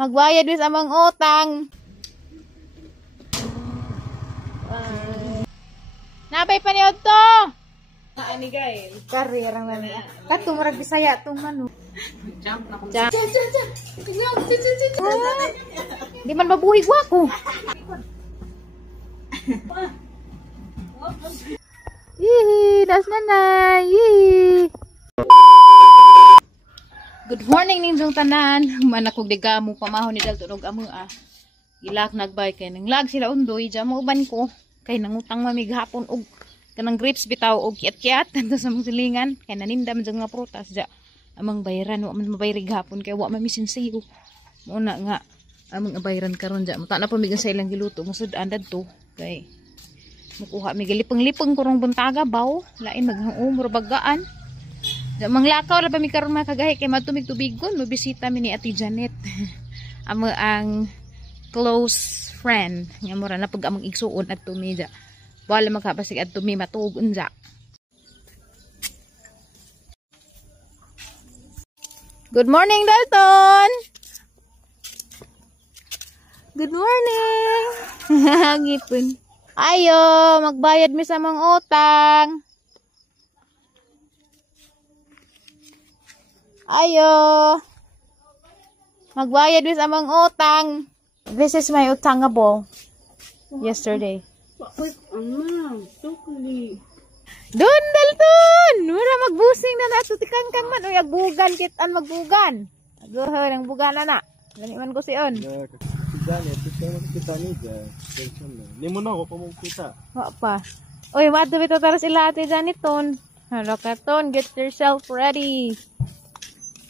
Magbayad wis amang utang. Napay pa niyo to. Ani guys. Karirang nami. Kato murag Bisaya tong mano. Jump na ko. Di man mabuhig wa ko. Yee, das nanay. Yee. Good morning ninyong tanan. Mana kog digamo pamahon ni dalton og amo Ilak nagbay kay nang lag sila undoy ja mo uban ko kay nangutang mamig hapon og kanang grapes bitaw og kiat-kiat tanto sa mong silingan kay naninda man nga prutas ja amang bayaran wa man mabayrig hapon kay wa mamisin siyo mo na nga amang bayaran karon ja mata na pamigan sa ilang giluto musud andad to kay mukuha mi galipeng-lipeng kurong buntaga baw lain maghang mura bagaan ja manglakaw ra pa mi karon makagahi kay matumig tubigon mabisita mi ni Ate Janet amo ang close friend nga mura na pag amang igsuon at tumidya wala makapasig at tumi matuog unja. Good morning Dalton. Good morning. Ngipon. Ayo magbayad mi sa mga utang. Ayo magbayad mi sa mga utang. This is my utangable yesterday. Doon Dalton! Mura magbusing na natutikan kang man. Uy, agbugan kitan magbugan. Aguho, nang bugan na na. Laniman ko siyon. Hindi mo na ako pamukita. Wak pa. Uy, matubit ito tara sila Ate Janiton. Hello Katon, get yourself ready.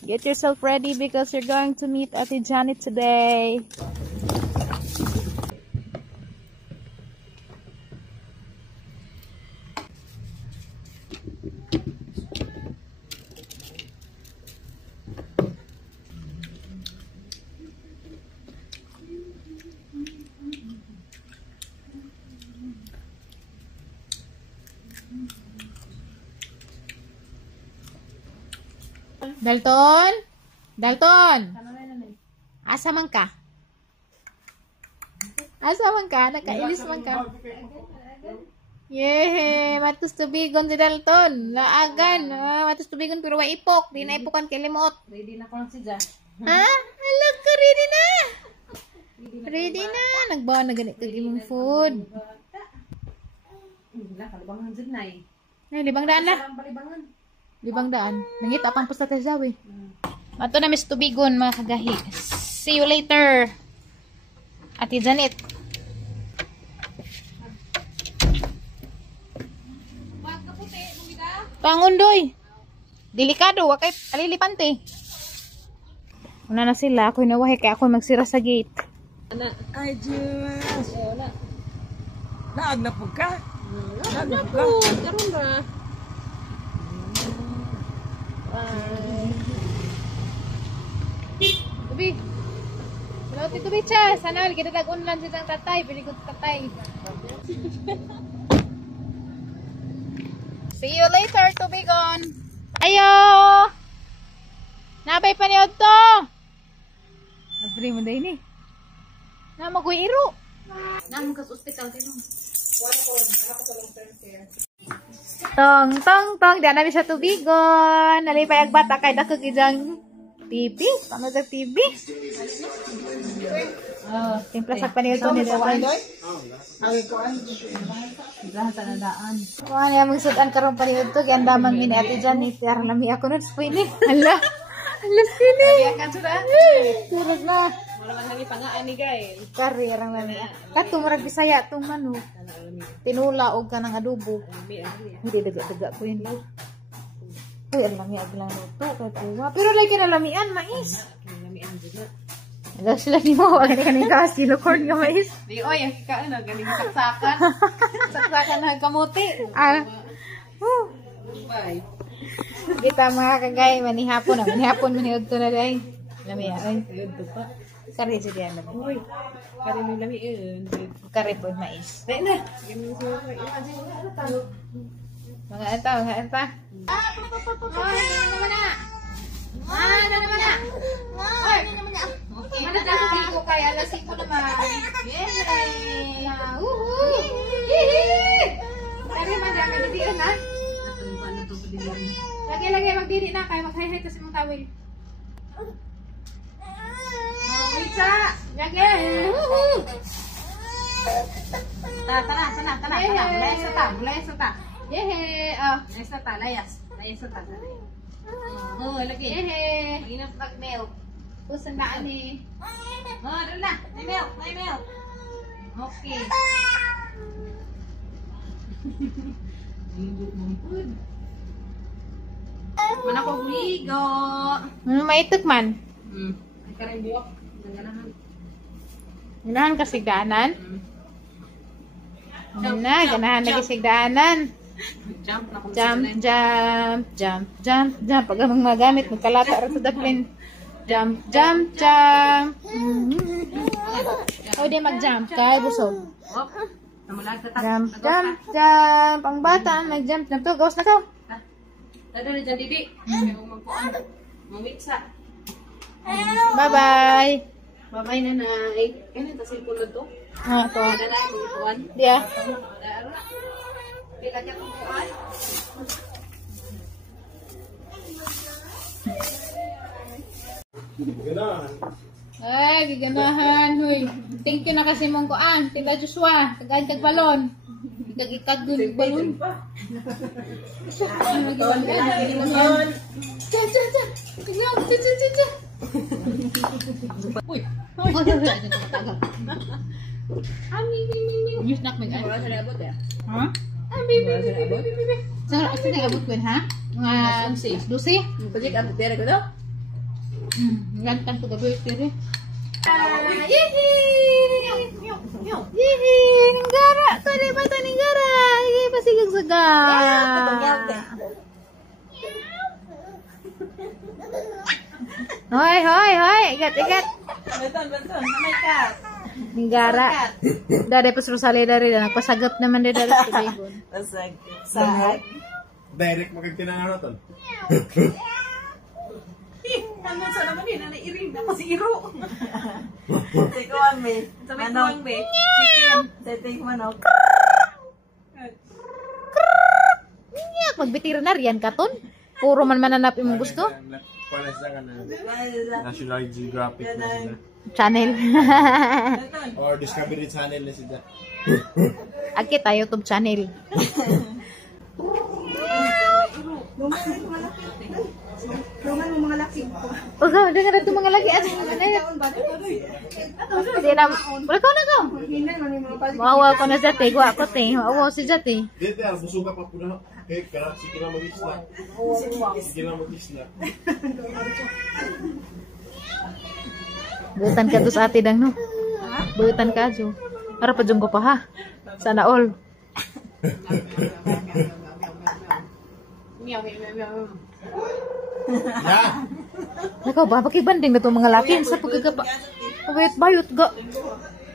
Get yourself ready because you're going to meet Ate Janet today. Dalton? Dalton? Asa man ka? Asa man ka? Nakailis man ka? Yehe, matus tubigon si Dalton. Laagan. Matus tubigon pero wa ipok. Di na ipokan kay limot. Ready na ko lang si Ja. Ha? Alag ka, ready na. Ready na. Nagbawa na ganit kag imong food. Wala kalibangan dyan na eh. Ay, libang daan na. Parang palibangan. Libang daan. Nangita pang pusta tayo zawi. Mato na Miss Tubigon mga kagahi. See you later. Ate Janet. Pangundoy. Delikado. Wakay alilipante. Una na sila. Ako'y nawahi kaya ako'y magsira sa gate. Ay, Diyos! Naag na po ka? Naag na po ka? Karoon ba? Tubi. Hello, Tito Bicha. Sana kita tag-unlan sitang tatay. Pilikot tatay. See you later, Tubigon. Ayo! Napay pa niyo to. Nagpili mo dahil ni. Namagoy iro. Naman kasustikal tinong. Tong, tong, tong. Diyan namin sa Tubigon. Nalipay agbata kay dakag ijang TV. Paano sa TV? Timpla sa panil to ni Dalton. Lahat na daan. Kung ano yung magsudan karong panil to, kaya andaman min Ate Janet. Tiara lami ako nun. Pwede. Hala. Hala sini. Akan sudah. Turag na. Wala man lagi pangaan ni guys. Karirang lami. Kato marag Bisaya itong mano. Tinula o ka ng adobo. Hindi daga-daga ko yun lang. Uy, ang lami aglang luto. Pero lagi na lamian, mais. Lamian juga. Alam sila ni mo. Wag na kaning kasi. Lukorn nga mais. Di oy, ang kikain na galing saksakan. Saksakan na kamuti. Bye. Kita mga kagay. Manihapon na. Manihapon manihod to na day. Lamian. Ayun to pa. Kari sa diyan lami. Uy, kari mo lamian. Kari po mais. Dahil na. Ganun siya. Imagine mo na tayo. Mga ito. Mga ito. Ay, ano naman na? Ay, ano naman na? Ay, ano naman na? Okay, ano na? kay alas 5 naman. Yay! Woohoo! Yee! Lagi man dyan, magdidiin na. Lagi magdiri na kayo, mag-hi-hi kasi mong tawil. Oh, wait sa! Lagi! Woohoo! Tana. Layas sa ta. Yehe! Oh. Layas sa ta, layas. Layas sa ta. Oh, lagi. Yehe! Ingat pag-milk. Pusan na ani. Oh, doon na. May milk. Okay. Mana ko ligo. Maitok man. Ay karing buwak. Ganahan. Ganahan kasigdaanan. Ganahan na kasigdaanan. Jump na kung Jump. Pag amang magamit, magkalata rin sa daplin. Jump. O di mag-jump kay busog. Oh, namalag na Jump. Ang bata, mag-jump. To, gawas na ka. Dada na dyan, Didi. Kaya kung magpuan. Mawitsa. Bye-bye. Bye-bye, nanay. Kaya nita cellphone na to. To. Nanay, magpuan. Dia. Dara. Pila ka magpuan. Ay, giganahan. Huy. Thank you na kasi mong kuan. Tila Joshua. Tagaan kag balon. Ikag dun balon. Uy. Yung snack mo dyan? Wala sa labot eh. Ha? Sarap kasi nag-abot ko yun, ha? Mga 12? Pajik ang titira ko daw. Gantan ko gabi pero. Yehey! Ninggara! Tani ba ito ninggara? Yehey! Pasigag-saga! Hoy! Ikat! Banton. Namay ka. Ninggara. Dari pas Rosalie dari dan nagpasagap naman dari sa tubigon. Sahag. Direct magagtinangan natin. Ano sa naman yun? Ano iring na kasi iro. Tikuan me. Sa may tuwang be. Chicken. Teting manok. Nyak, magbitira na riyan katon. Puro man mananap imong gusto. Pala sa National Geographic na sila. Channel. Or Discovery Channel na sila. Agi tayo YouTube channel. Luman mo mga laki. O ga, dengar itu mga lagi ano mga na. Hindi na. Wala ko na ko. Mawa ko na jate, gwa ko te. Mawa si jate. Dito yan, busuga pa po na. Okay, kaya sige na mag-isla. Sige na mag-isla. Buutan ka to sa ate dang no. Buutan ka jo. Para pa ko pa ha. Sana all. Na! Nakaw ba pakibanding na to mga laki sa pagkagapa. Bayot ga.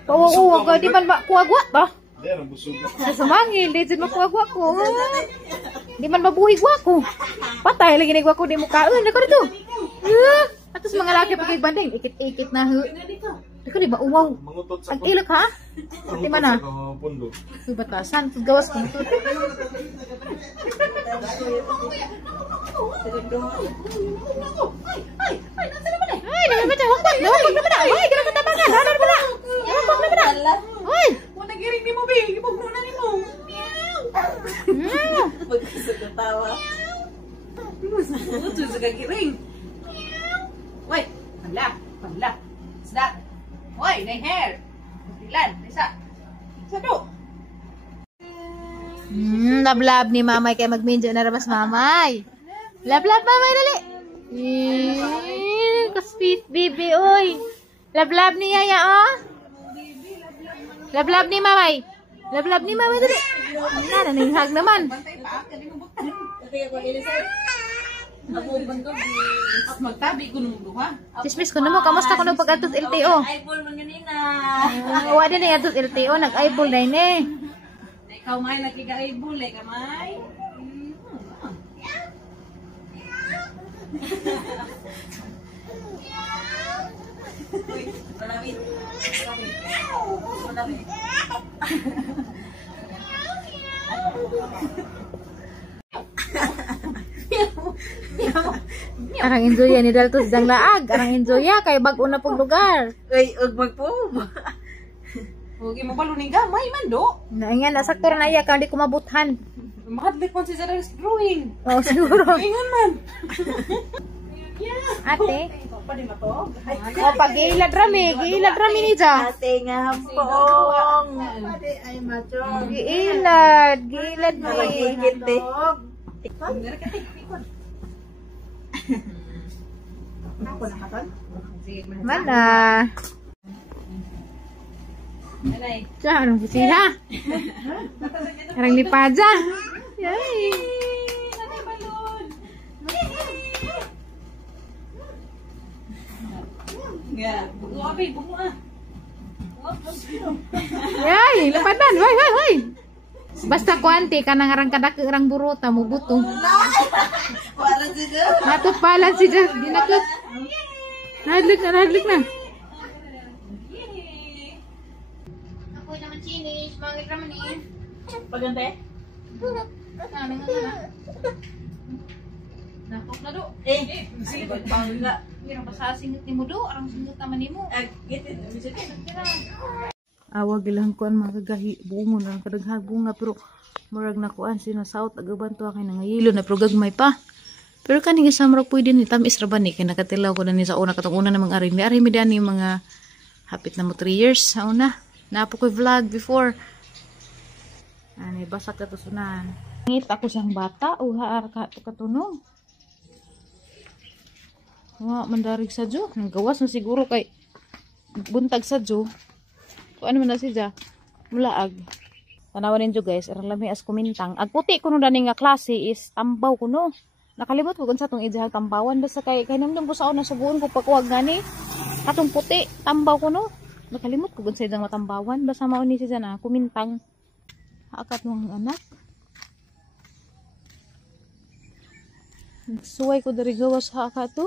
Pawa ga di man ba kuwagwa ta. Hindi, ang busuga. Sa mangil, di dyan makuwagwa ko. Di man mabuhi gwa ko. Patay lagi ni gwa ko di mo kaon. Nako dito. Atos mga laki pakibanding ikit-ikit na hu. Di ko di ba uwaw. Mangutot sa Ang ilok ha? Di man na. pundo. Uy, batasan. Gawas ko ito. Ay, naman ba siya? Wakwak na ba na? Ay, gano'n katabangan. Hanan ba na? Wakwak na ba na? Ay! Kung nagiring ni mo, be. Ibog muna ni mo. Magkasag na tawa. Ito sa kagiring. Wait. Panla. Isda. Hoy, na hair. Ilan? Isa. Isa do. Lablab ni mamay kaya magminjo na rabas mamay. Lablab mamay dali. Ka-sweet baby oy. Lablab ni yaya oh. Lablab ni mamay. Lablab ni mamay dali. Nana ninghag naman. Magtabi ko nung duha. Chismis ko na mo, kamusta ko na pag-atos LTO? Eyeball man ganina. Uwa din na atos LTO, nag-eyeball na yun eh. Ikaw may nakiga-eyeball eh, kamay. Uy, malamit. Arang enjoy ya ni Dalto sedang laag. Arang enjoy ya kay bag una pong lugar. Uy, ug magpubo. Huwag mo baluning gamay man do. Naingan na sakto na iya kang di kumabuthan. Mahadlik mo si Zara's drawing. Oh siguro. Ingon man. Ate. Pa di matog. Oh pag giilad rami ni Ja. Ate nga hampong. Pwede ay macho. Giilad ni. Higit eh. Meron ka tikon. Ako na katon? Mana? Nanay. Ja, anong kusiha? Arang lipaja. Yay. Nanay balon. Nga, bugo abi, bugo ah. Yay, lapadan. Hoy. Basta kuanti kanang arang kadak arang buruta mo butong. Para dito. Natut pala si Ja, dinakot. Nadlik na. Ako naman chinis, mangit naman eh. Pagante? Nakok na do. Sige, pangga. Pero pasasingit ni mo do, arang singot naman ni mo. Gitin, Awag ilang kuan mga kagahi bungon ang kadaghag bunga pero murag na kuan sino south agaban to kay nangayilo na pero gagmay pa. Pero kani nga samrag pwede ni tamis ra ba ni kay nakatilaw ko na ni sa una katong una namang ari mi dan ni mga hapit na mo 3 years sa una. Napo ko vlog before. Ani basa ka to sunan. Ngit ako siyang bata o haar ka to katunog. Wa mandarig sa jo, nagawas na siguro kay buntag sa jo. Kung ano man na siya, mulaag. Tanawan ninyo guys, arang lami as kumintang. Ang puti ko no dani nga klase is tambaw ko no. Nakalimot ko kung sa itong ijahang tambawan. Basta kay namdam ko sa una subuon ko pagkuwag gani. Katong puti, tambaw ko no. Nakalimot ko kung sa ijahang matambawan. Basta mauni siya na kumintang. Haakat ng anak. Suway ko dari gawas haakat to.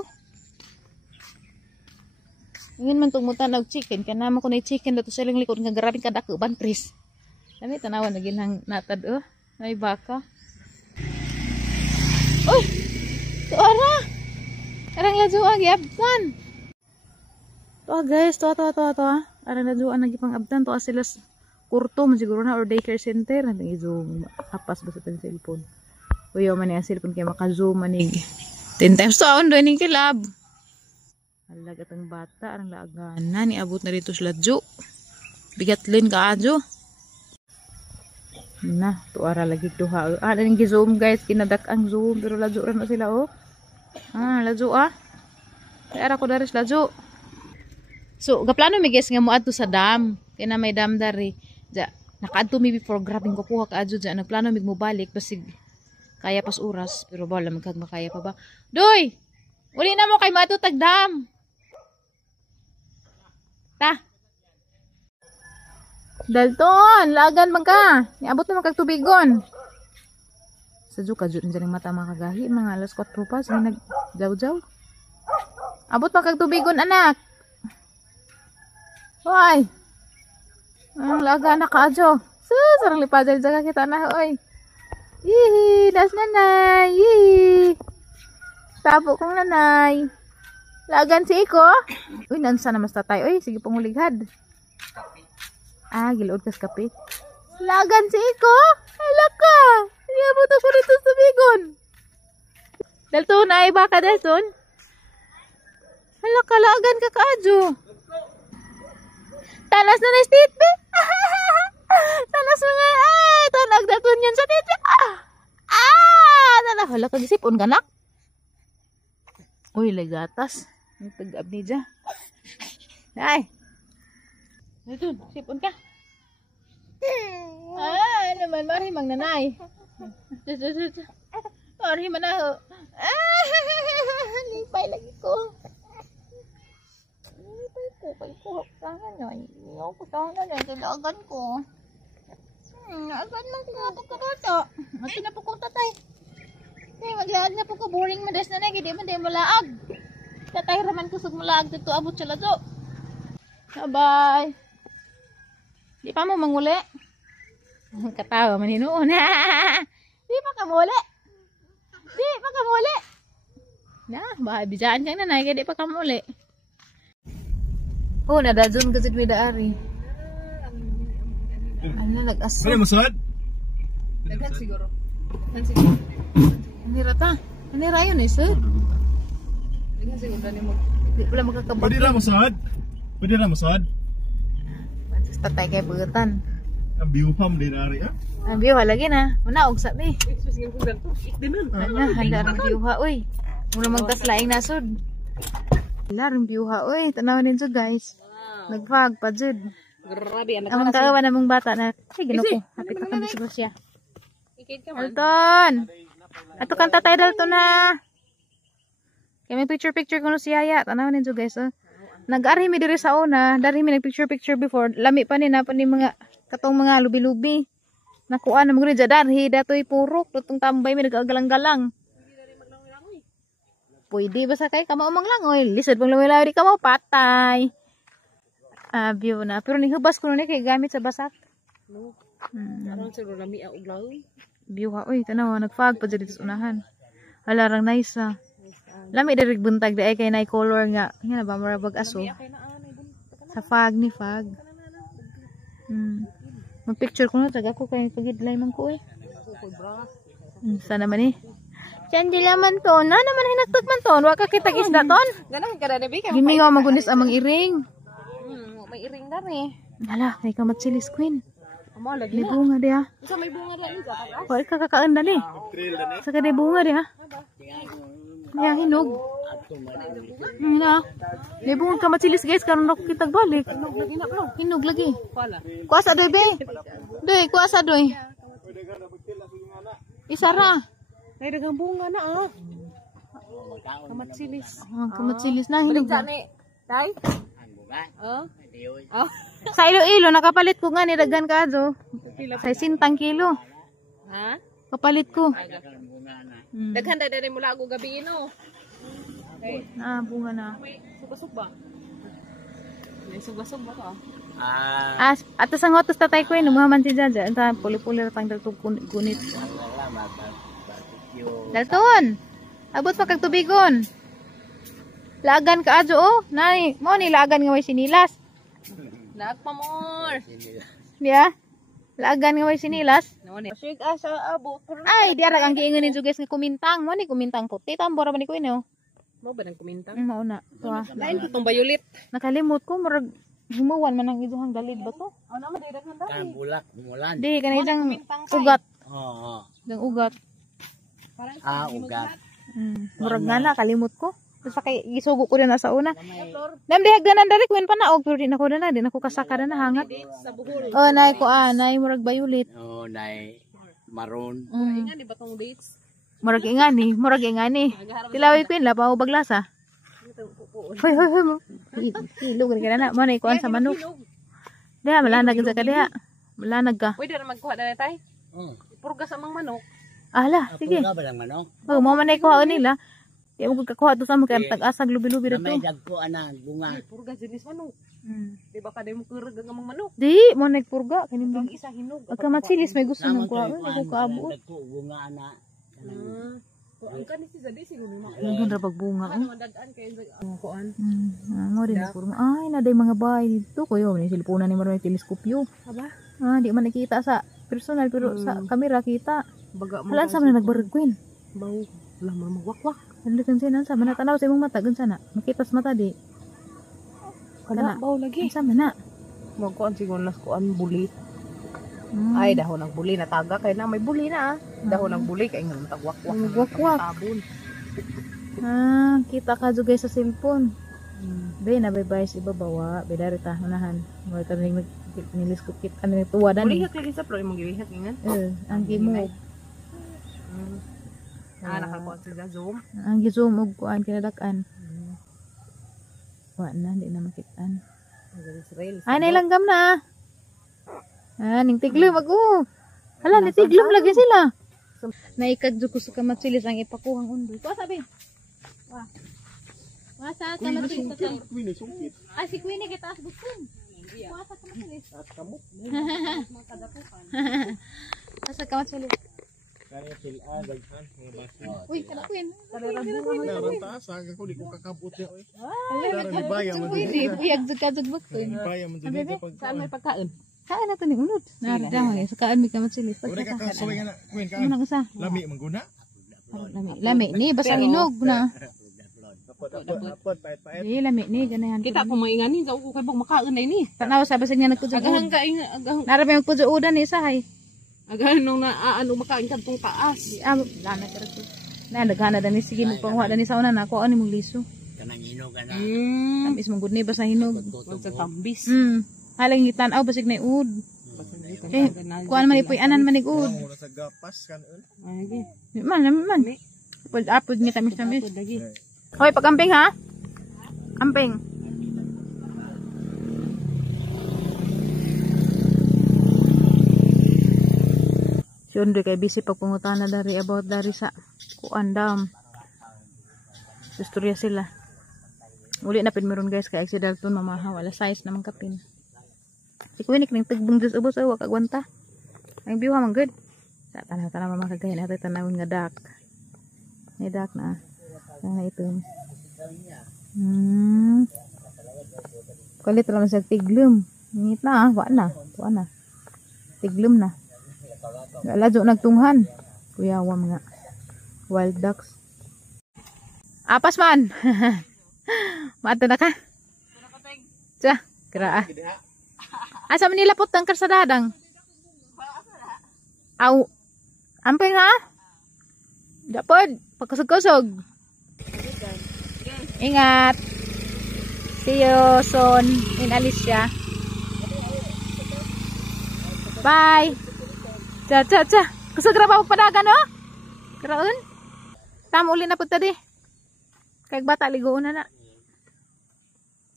Ngayon man itong mutan og chicken. Kanama ko na chicken dito sa ilang likod nga garapin kadako bantris. Dami tanawan na ginang natad oh. May baka. Uy! Tuara! Arang lajuan giabtan. Tuwa guys, tuwa. Arang lajuan nagipang abtan. Tuwa sila kurto man siguro na or daycare center. Nandang i-zoom. Hapas ba sa tang cellphone. Uyaw man yung cellphone kaya maka-zoom manig. 10 times to aon doon yung kilab. Alagat ang bata, ang laagana, niabot na dito sila jo. Bigatlin ka adjo. Na, tuara lagi duha. Nang gi-zoom guys, kinadak ang zoom. Pero lajo rin na sila oh. Lajo ah. Kaya ko daris lajo. So, gaplano may guys nga mo adto sa dam. Kaya na may dam dari. Ja, nakaadto mi before grabing kukuha ka adjo dyan. Nagplano mig mo balik. Basig kaya pas oras. Pero bala magkagmakaya pa ba. Doy! Uli na mo kay mato tagdam. Ta. Dalton, lagan man ka. Niabot na magkagtubigon. Sadyo ka dyan dyan mata mga kagahi. Mga alas 4 pa. Sige nag-jaw-jaw. Abot magkagtubigon anak. Hoy. Ang laga na ka adyo. Sarang lipadal dyan kita na. Hoy. Yihi. Das nanay. Yihi. Tapo kong nanay. Lagan si Iko. Uy, nansa na mas tatay. Uy, sige pong ulighad. Gilood kas kape. Lagan si Iko. Hala ka. Iabot ako rito sa bigon. Dalton, ay baka Dalton. Hala ka, lagan ka kaadyo. Tanas na na stitbe. Tanas mga, tanag Dalton yan sa titbe. Tanas. Hala ka, gisipon ka nak. Uy, lagatas. Ang tagab ni dyan. Ay. Ito, sipon ka. Naman, marhimang nanay. Marhimang na ho. Lipay lagi ko. Lipay ko. Pagkuhap ka nga nyo. Iyaw ko sa nga nyo. Dalagan ko. Naagan lang ko pagkabata. Mati na po ko tatay. Maglaag na po ko. Boring madas na nag. Hindi mo malaag. Tatay raman kusog malaag dito. Abot sila do. Bye-bye. Di pa mo manguli? Katawa man hinuon. Di pa ka muli? Di pa ka muli? Na, bahay bijaan kang nanay kaya di pa ka muli. Oh, nadadun kasi may daari. Ano, nag-aso. Ano masad? Daghan siguro. Daghan siguro. Anira ta. Anira yun eh, sir. Daghan siguro dani mo. Di pala makakabot. Pwede na masad? Pwede na masad? Mansus tatay kay pagatan. Ang biuham din ari ah. Ang biwa lagi na. Una, og sabi. Sus nga kung ganito. Ikdinan. Ano, handa rin biwa, uy. Muna magtaslaing nasod. Handa rin biwa, uy. Tanawan din so, guys. Nagfag pa, jud. Grabe anak. Ang kawan namang bata na, ay, ginuko. Hapit na kami sa siya. Ikit ka man. Dalton! Ato kang tatay Dalton na. Kaya may picture-picture ko no si Yaya. Tanawan din so, guys. Oh. Nag-ari mi diri sa una. Dari mi nag-picture-picture before. Lami pa ni na pa ni mga katong mga lubi-lubi. Nakuha na mga darhi. Dato'y purok. Datong tambay mi nag-agalang-galang. Pwede ba sa kay kamaumang lang oy. Lisod pang lumilaw di ka mo patay. View na. Pero nihubas ko ni kay gamit sa basak. Aron siguro lami og law. View ha oy, tanaw nagfag pa diri sa unahan. Alarang nice ah. Lami diri buntag di ay kay nay color nga. Nga ba marabag aso. Sa fag ni fag. Mag-picture ko na taga ko kay pagidlay man ko eh. Sana man eh. Diyan man to. Na naman hinagtag man to. Wa ka kitag isda ton. Ganahan ka na bi ka. Gimi nga magunis amang iring. May iring na ni. Hala, kay ka matsilis queen. Amo lagi May na. bunga di ha. Isa may bunga ra ni sa. Wa ka kakaan dali. Sa kada bunga di ha. Yang hinog. Ina. May bunga ka matsilis guys karon ako kitag balik. Hinog lagi na bro. Hinog lagi. Wala. Kuasa doy be. Doy, kuasa doy. Isara. May dagang bunga na ah. Kamatsilis. Kamatsilis na hinog. Jani. Tay? Oh. Oh. Sa Iloilo nakapalit ko nga ni daghan ka do. Sa 60 kilo. Ha? Kapalit ko. Daghan da dere mula ako gabi no. Bunga na. Subasog ba? May subasog ba ka? Atas ang otos tatay ko yun, umaman si Jaja. Anta, puli-puli ratang daltong gunit. Dalton! Abot pa kag tubigon. Lagan ka adyo oh. Nani, mo ni lagan nga way sinilas. Nagpamor. Diya? Lagan nga way sinilas. No ni. Sig asa abot. Ay, di arag ang giingon ni Juges nga kumintang. Mo ni kumintang puti. Tambora ba ni ko yun oh. Mo ba nang kumintang? Mao na. Tuwa. Lain ko tong violet. Nakalimot ko, murag humuwan man ang iduhang dalid ba to? Ano man daghan dali. Bulak, bumulan. Di, kanay diyang ugat. Oo. Diyang ugat. Ugat. Murag nga na, kalimot ko. Tapos kay gisugo ko rin na sa una. Nam dihagdanan dari kuwen pa na og pero di na ko na din ako kasaka na hangat. Sa buhol. Oh, nay ko nay murag violet. Oo, nay maroon. Ingan di ba tong dates? Murag ingani, murag ingani. Tilawi pin la pa o baglasa. Hoy hoy hoy mo. Ilog ni kana na mo nay kuan sa manok. Diha malanag sa kadiha. Malanag ka. Pwede ra magkuha na tay. Oo. Purgas amang manok. Ala, sige. Pura ba lang manok? Oh, mo man nay kuha nila. Di mo kakuha to sa mo kay tag-asag lubi-lubi Na may dito. dagko anang bunga. Purgas dinis manok. Di ba kada mo kurag ang amang manok? Di mo nagpurga kaning Ang isa hinog. pagka matsilis may gusto nang kuha. Ay ko kaabo. Dagko bunga ana. Ang kanis si Zadi sino ni mga. Nagin ra pagbunga. Ano madadaan kay ang kuan. Mo din puro. Ay naday mga bahay dito ko yo ni cellphone ni maroy teleskopyo. Aba, Di man nakita sa personal pero sa kamera kita. baga mo. Halan sa man nagbarag queen. Bau. Lah mawakwak. Ano kan sinan sa man tanaw sa imong mata gan sana. Makita sa mata di. Kana bau lagi. Sa man na. Magkuan siguro nas kuan buli. Ay dahon ng buli na taga kay na may buli na ah. Dahon ng buli kay ngam tagwakwak. Wakwak. Tabon. Kita ka jugay sa cellphone. Be na bye sa ibabawa, be dari ta unahan. Mo ta ning niliskop kit ano tuwa dan. Buli lagi sa pro imong gilihak ingan. Ang gimo. Nakakuan sa Zoom. Ang gizoom og kuan kinadak-an. Wa na di na makitaan. Israel. Ay nailanggam na. Ning tiglom ako. Hala ni tiglom lagi sila. Naikadyo ko sa kamatsilis ang ipakuhang undoy. Ko sabi. Wa. Wasa ka matulis sa tayo. Queen, sungkit. Ah, si Queenie kita as bukun. Wasa ka matulis. At kamot. Wasa ka matulis. Kaya kilaan, daghan, mga basa. Uy, kana Queen. Naran taas, aga ko, di ko kakabot niya. Oy. Ay, Tara, di baya man din. Queenie, buyag zugkazug bukun. Di baya man din. Bebe, Kapag Saan may pagkain? kaan na to ni unod. Naradama ni, sa kaan mi ka matulis. Uri ka kasaway nga na, Queen, Ano kaan. nang usa? Lami, mangguna. Lami ni, basta hinog na. Apot, pait-pait. Di, lami ni, ganahan. Kita ko mainganin sa uko kay bang makaon na ini. Tanaw sa basig niya nagpudyo. Agahang agahang Narabi magpudyo udan ni sahay. agahan nung ano makain kadtong taas. Lana ka rin. Na, naghana dani, sige, magpangwa dani sa una na, kuha ni mong liso. Tamis mong good ni, basta hinog. Sa tambis. Halang itan-aw, basig na iud. Kuhaan man ipoy anan man igud. Mura sa gapas, kanon. Ay, Man. Apod niya tamis. lagi. Hoy, pag-amping ha? Amping. Siyempre kay busy pagpungutan na dari about dari sa kuan dam. Istorya sila. Uli na pid meron guys kay si Dalton mamaha wala size naman kapin. Si Kuinik ning tagbong dus ubos ay wag agwanta. Ang view ha man good. Sa tanah-tanah mamakagay natin tanawin nga dak. May dak na. Na ito. Kulit lang sa tiglum. Ngit na, wa na. Tiglum na. Lajo nagtunghan. Kuyawam nga. Wild ducks. Apas man. Maato na ka. Tiya, kira. Asa man nilapot ang karsadadang? Aw. Amping ha? Dapod, pagkusog-kusog. Ingat. See you soon in Alicia. Bye. Cha. Kusog ra ba padagan no? Karaon? Tamo uli na pud tadi. Kay bata ligo na.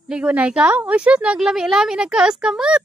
Ligo na ikaw? Uy, sus, naglami-lami nagkaos kamot.